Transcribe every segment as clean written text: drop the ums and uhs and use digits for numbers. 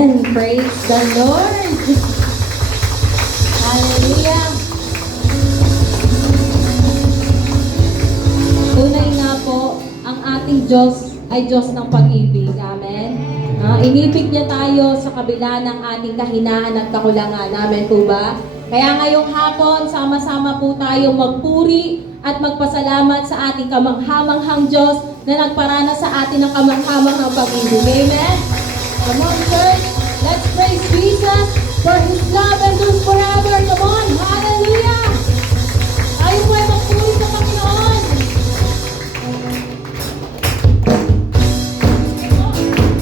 Praise the Lord! Hallelujah! Tunay nga po, ang ating Diyos ay Diyos ng pag-ibig. Amen? Inibig niya tayo sa kabila ng ating kahinaan at kakulangan. Amen po ba? Kaya ngayong hapon, sama-sama po tayo magpuri at magpasalamat sa ating kamanghamanghang Diyos na nagparana sa atin ng kamanghamanghang pag-ibig. Amen? Come on, church! Let's praise Jesus for His love endures forever. Come on, hallelujah! Tayo po ay magpuri sa Panginoon.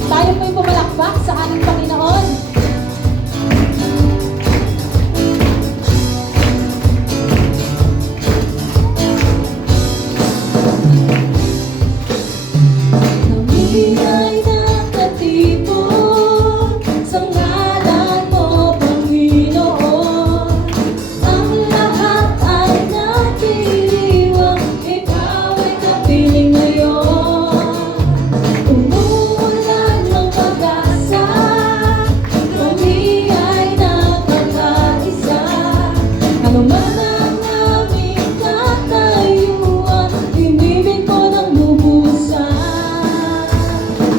Tayo po ay pumalakpak sa ating Panginoon. Kami ay nakatipon sa ngalan mo, Panginoon. Ang lahat ay nagdiriwang, ikaw ay kapiling ngayon. Umuulan ng pag-asa, kami ay nagkakaisa. Ano man ang aming katayuan, inibig mo ng lubusan.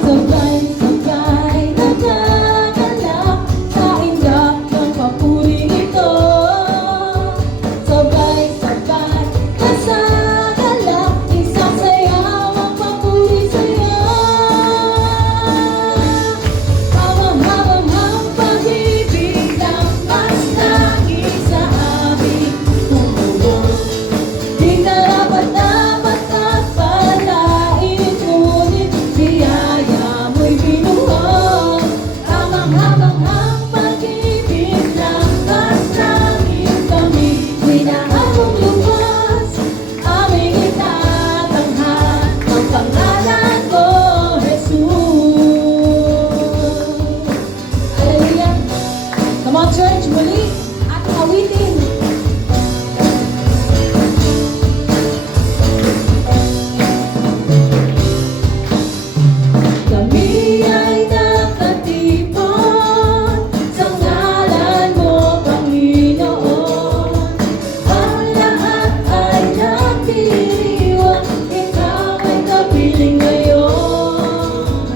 Sabay-sabay nagkakalak sa indak ng papuring ito. Sabay-sabay nasagalak, isasayaw ang papuri sa'yo. Kamanghamanghang pag-ibig lang mas langit sa aming mundo. Di karapat-dapat at palain, ngunit biyaya mo'y binuhos. Kamanghamanghang pag-ibig lang mas langit, kami winahamong lubos. Aming itatanghal ang pangalan ko, Jesus. Hallelujah! Come on, church, muli at awitin. Kami ay nakatipon sa ngalan mo, Panginoon. Ang lahat ay nagdiriwang, ikaw ay kapiling ngayon.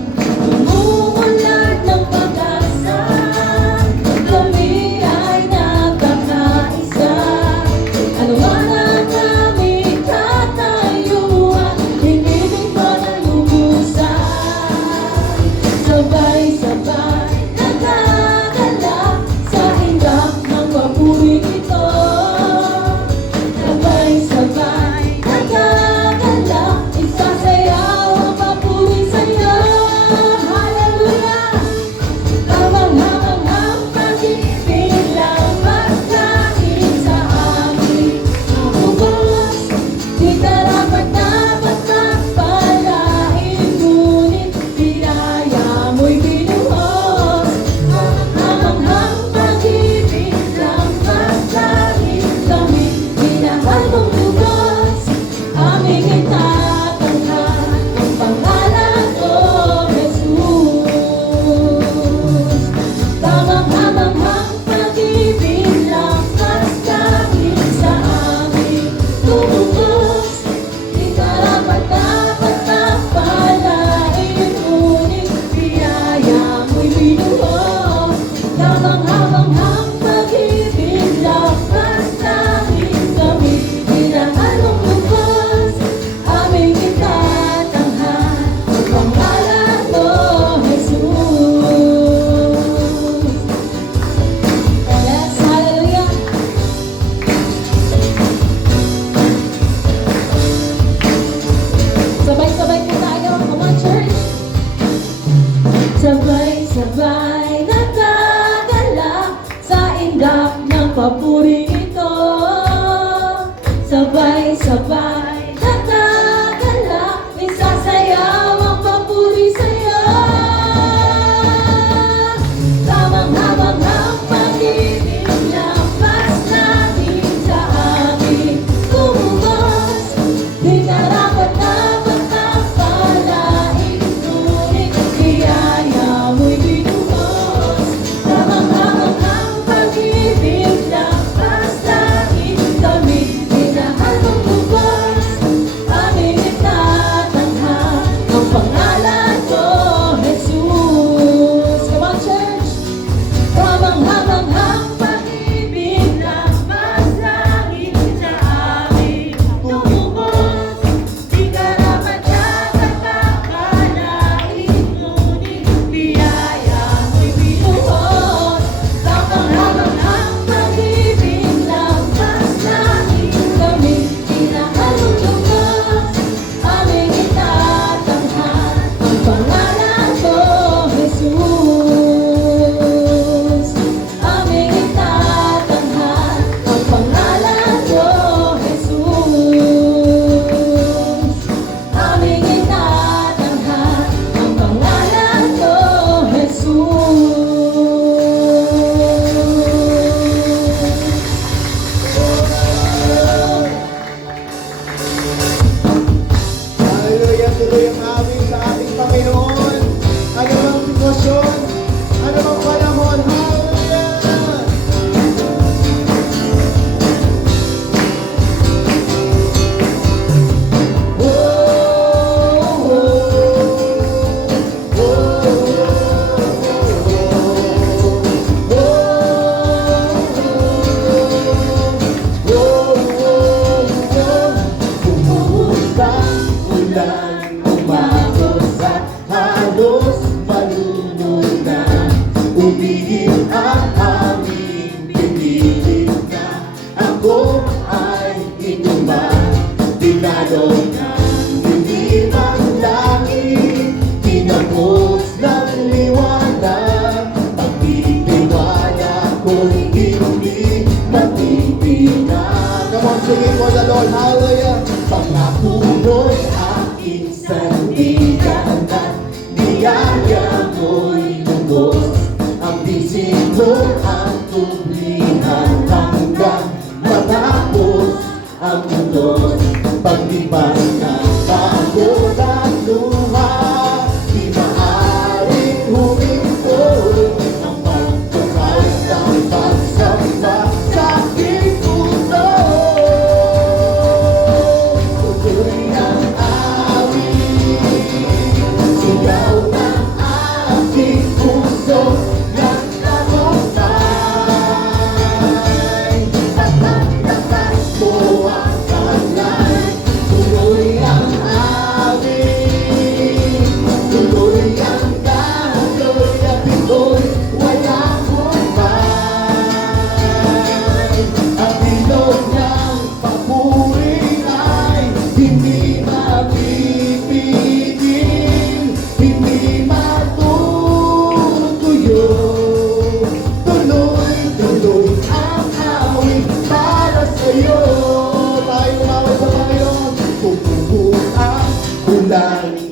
Umuulan ng pag-asa, kami ay nagkakaisa. Umihip ang aming pinilit na ako ay inuman. Dinalo ng hindi man langit, tinapos ng liwanag. Pagtitiwala ko'y hindi matitinag. Come on, sing it for the Lord, hallelujah. Pangako mo'y aking sandigan at biyaya mo'y lubos. Ang bisig mo ang tublihan hanggang matapos ang utos. Paglipas ng pagod at luha, di maaaring huminto ang pagkakait ng pagsamba sa aking puso. Tuloy ang awit, sigaw ng aking puso.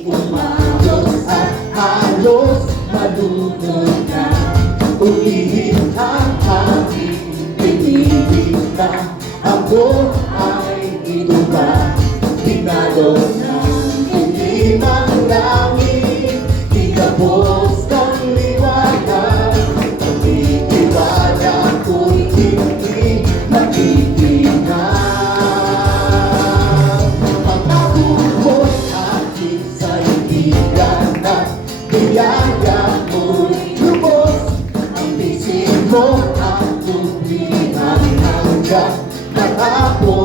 Umalos at halos malunod na. Umihip ang aking pinibig na ako ay inuman. Dinalo ng hindi man langit, tinapos ng liwanag. Pagtitiwala ko'y hindi matitinag. Biyaya mo'y lubos, ang bisig mo ang tublihan hanggang matapos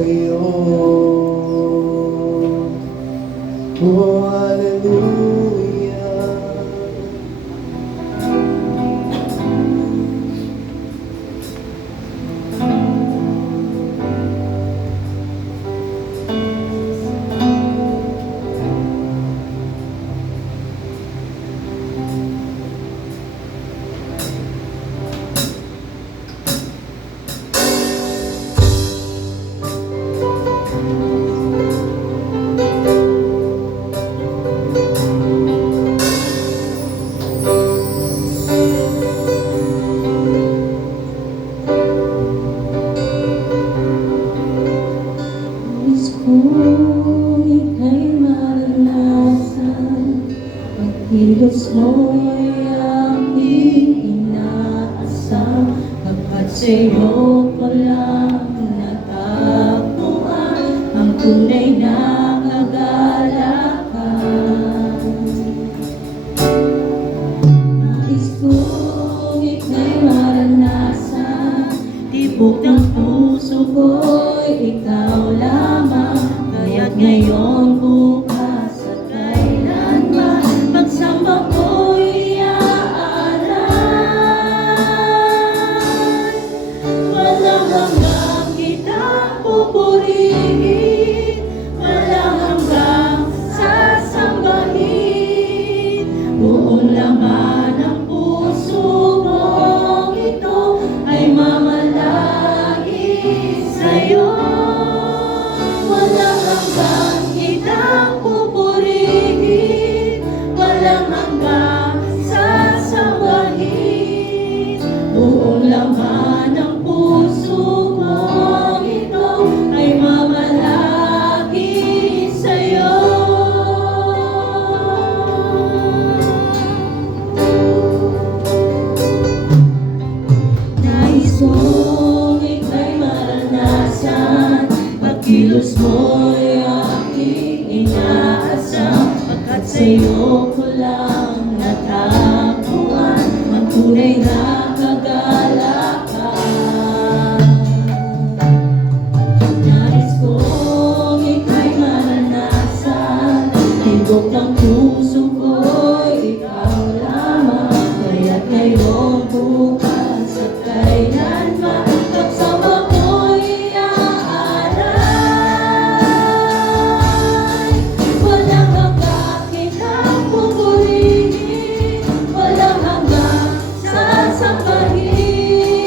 sa'yo. Oh, hallelujah. Nais kong ika'y maranasan, pagkilos mo'y aking inaasam, kapag sa'yo ko lang natagpuan ang tunay na kagalakan. Nais kong ika'y maranasan, tibok ng puso ko'y ikaw lamang, kaya't ngayon, bukas at kailanman, pagsamba ko'y iaalay. Walang hanggang kitang pupurihin, walang hanggang sasambahin, buong laman ng puso mong ito ay mamalagi sa'yo. Walang hanggang kitang pupurihin, walang hanggang sasambahin, buong laman ng puso mong ito ay mamalagi sa'yo. Nais kong ika'y maranasan, pagkilos mo'y aking inaasam, pagkat sa'yo ko lang natagpuan ang tunay na kagalakan. Nais kong ika'y maranasan, tibok ng puso ko'y ikaw lamang, kaya't ngayon, bukas at kailanman, pagsama ko'y iaalay. Walang hanggang kitang pupurihin, walang hanggang sasambahin,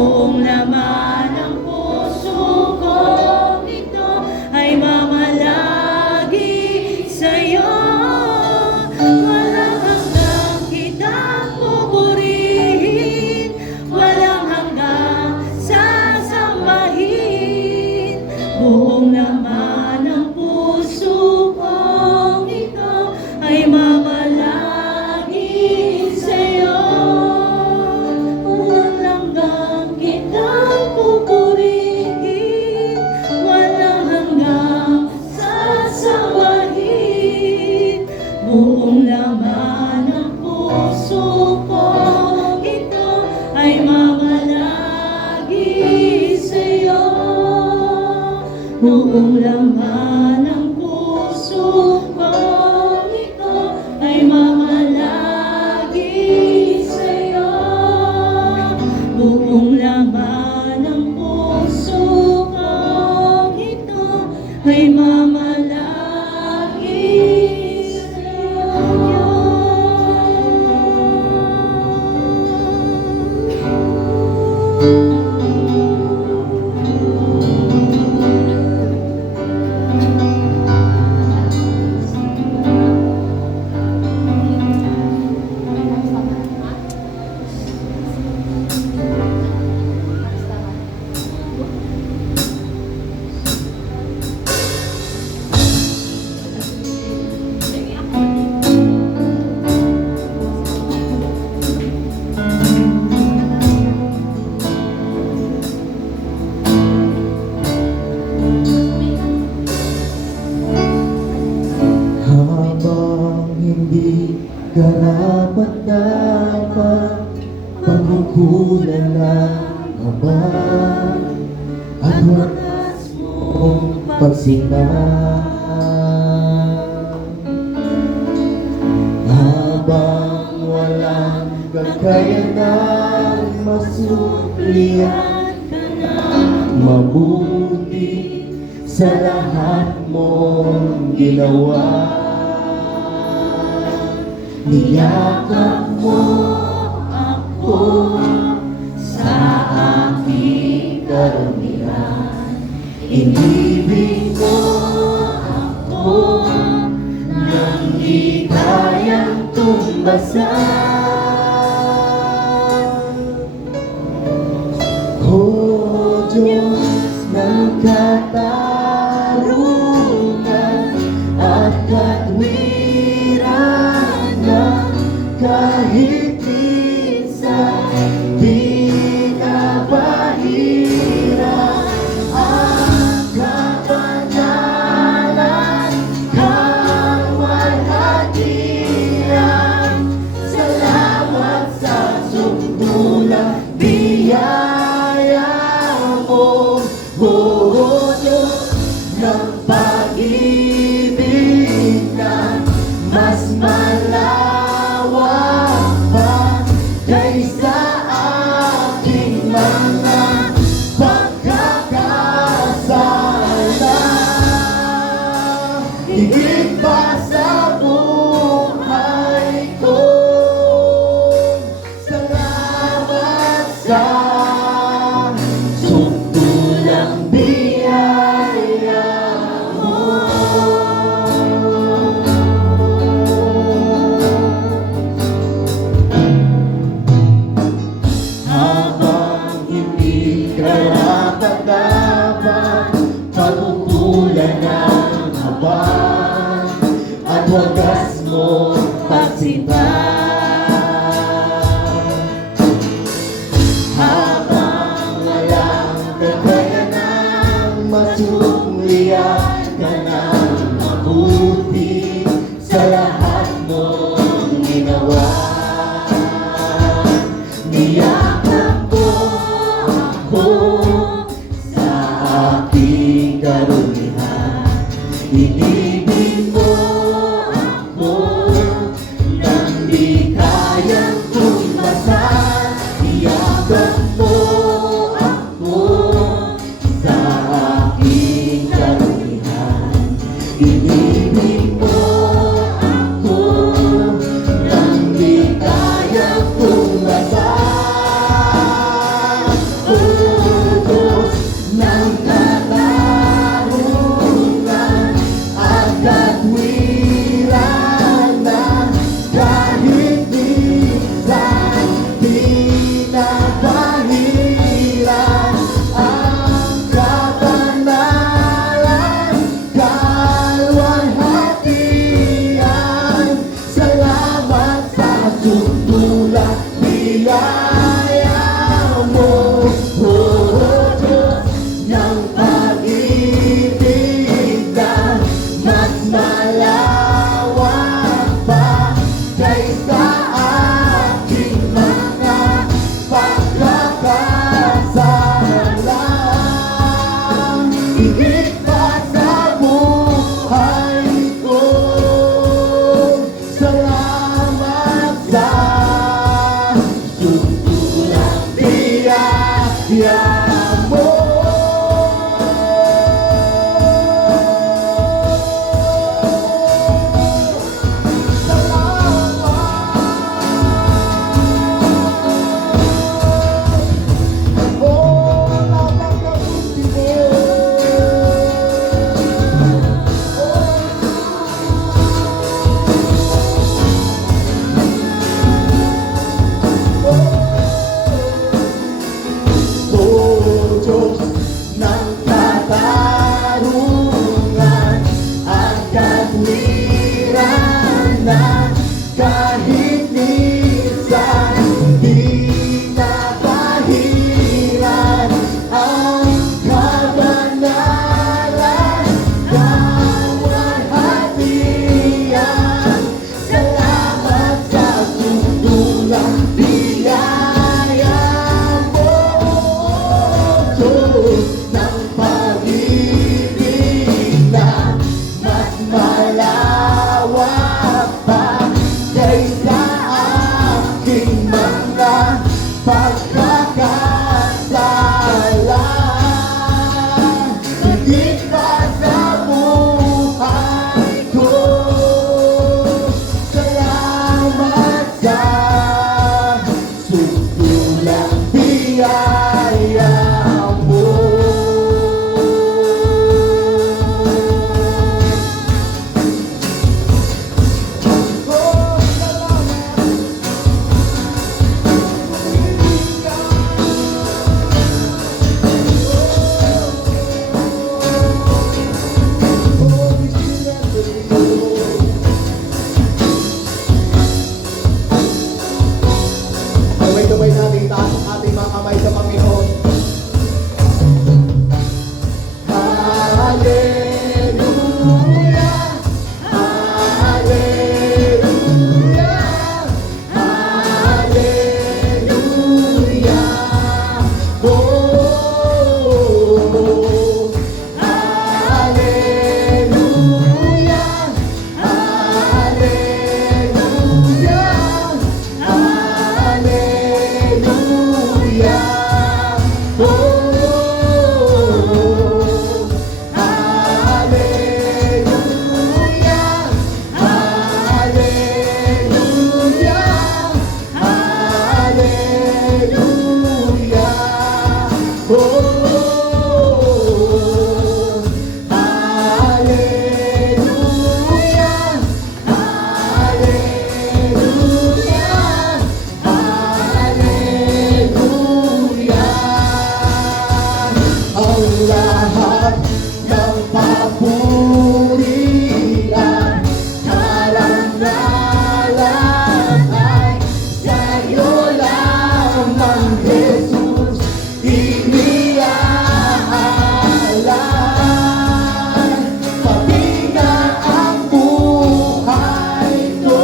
Buong laman ng puso ko, ito ay mamalagi sa'yo. Walang hanggang kitang pupurihin, walang hanggang sasambahin. Buong laman ng puso ko, ito ay mamalagi sa'yo. Walang hanggang kitang pupurihin, walang hanggang sasawahin. Buong laman ng puso ko, ito ay mamalagi sa'yo. Buong laman ng puso ko, ito ay mamalagi sa'yo. Buong laman ng puso ko, ito ay mamalagi sa'yo. Habang hindi karapat-dapat, pagkukulan ng aba at wakas mong pagsinag. Habang walang kakayanang masuklian ka na mabuti sa lahat mong ginawa. Niyakap mo ako sa aking karamihan. Inibig mo ako nang di kayang tumbasan. O Diyos ng katarungan at katwiran na kahit minsan di nabahira ang kabanalan, kaluwalhatian. Salamat sa sumpulang biyaya mo, O Diyos ng pag-ibig na mas malawak pa kaysa aking mga pagkakasala. Higit pa sa buhay ko, salamat sa sumpulang biyaya mo. Habang hindi karapat-dapat, pagkukulan ng habang at wagas mo pagsinta. Habang walang kakayanang masuklian ka ng mabuti sa lahat mong ginawa. Niyakap mo ako sa aking karunihan. Inibig mo ako nang di biyaya mo. Kahit minsan di napahiran ang kabanalan, kawalhatian. Salamat sa tuntulang biyaya mo, Diyos ng pag-ibig na mas malawak pa kaysa aking mga pagkakasala. Higit pa sa buhay ko, salamat sa sutulang biyaya mo. Gabay-gabay natin itaas ang ating mga kamay sa Panginoon. Hallelujah, Hallelujah, Hallelujah. Oh, Hallelujah, Hallelujah, Hallelujah. Oh, Hallelujah, Hallelujah, Hallelujah. Oh, Hallelujah, Hallelujah. Ang lahat ng papurihan, karangalan ay sa'yo lamang, Jesus, iniaalay. Pati na ang buhay ko,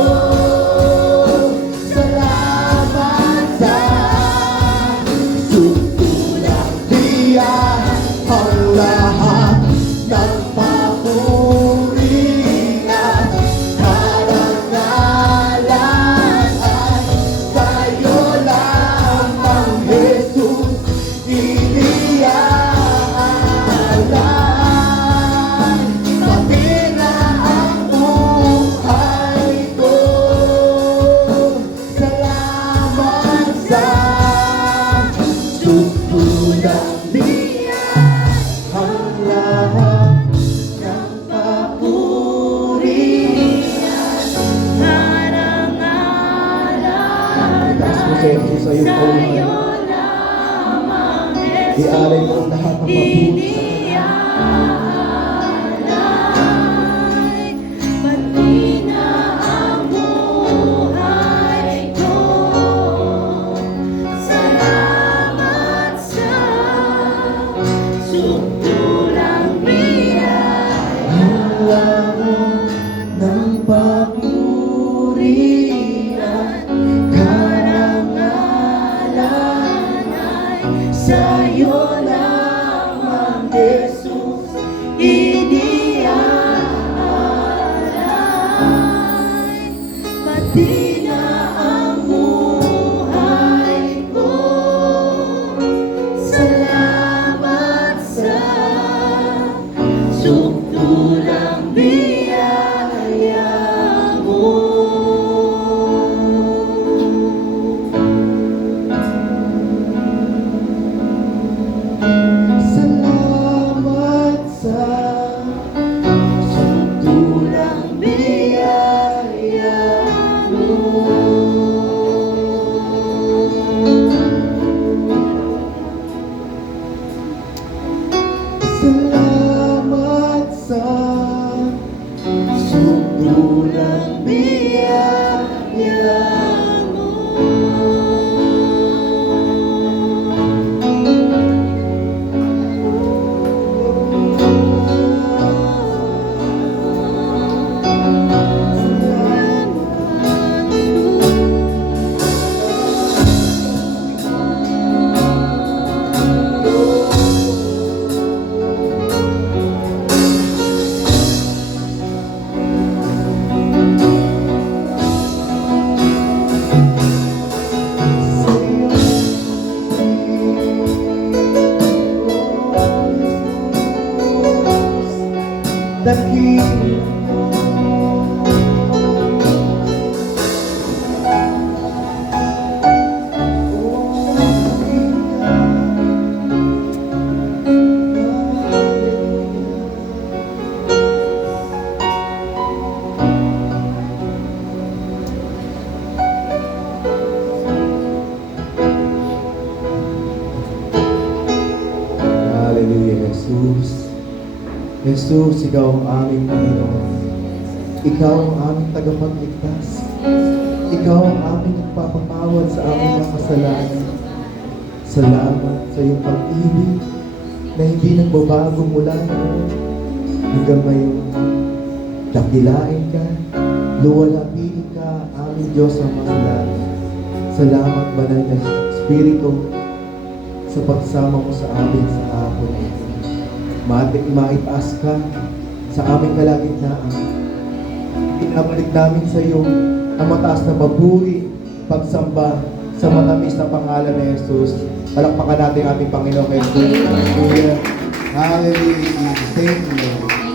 salamat sa sutulang biyaya. Ang lahat ng papurihan, karangalan ay sa'yo lamang, Jesus, iniaalay. Pati na ang buhay ko, salamat sa sutulang biyaya. Ang lahat ng papurihan, Karangalan taas mo sa Jesus sa iyong sa'yo kaunahan. lamang, Ialay mo ang lahat ng papuri sa iniaalay. Pati na ang buhay ko, salamat sa sutulang biyaya. ang lahat ng papurihan, Karangalan ay sa'yo lamang, Jesus, iniaalay. Pati na ang buhay ko, salamat Jesus. Jesus, Ikaw ang aming Panginoon. Ikaw ang aming tagapagligtas. Ikaw ang aming nagpapatawad sa aming mga kasalanan. Salamat sa iyong pag-ibig na hindi nagbabago mula noon hanggang ngayon. Dakilain ka, luwalhatiin ka, aming Diyos ang masalangit. Salamat, Banal na Espiritu, sa pagsama mo sa amin sa hapon na ito. Maitaas ka sa aming kalagitnaan. Pinabalik namin sa iyo ang mataas na baburi, pagsamba sa matamis na pangalan ni Jesus. Palakpakan natin ang ating Panginoon Jesus. Hallelujah. Hallelujah. Thank you, Lord.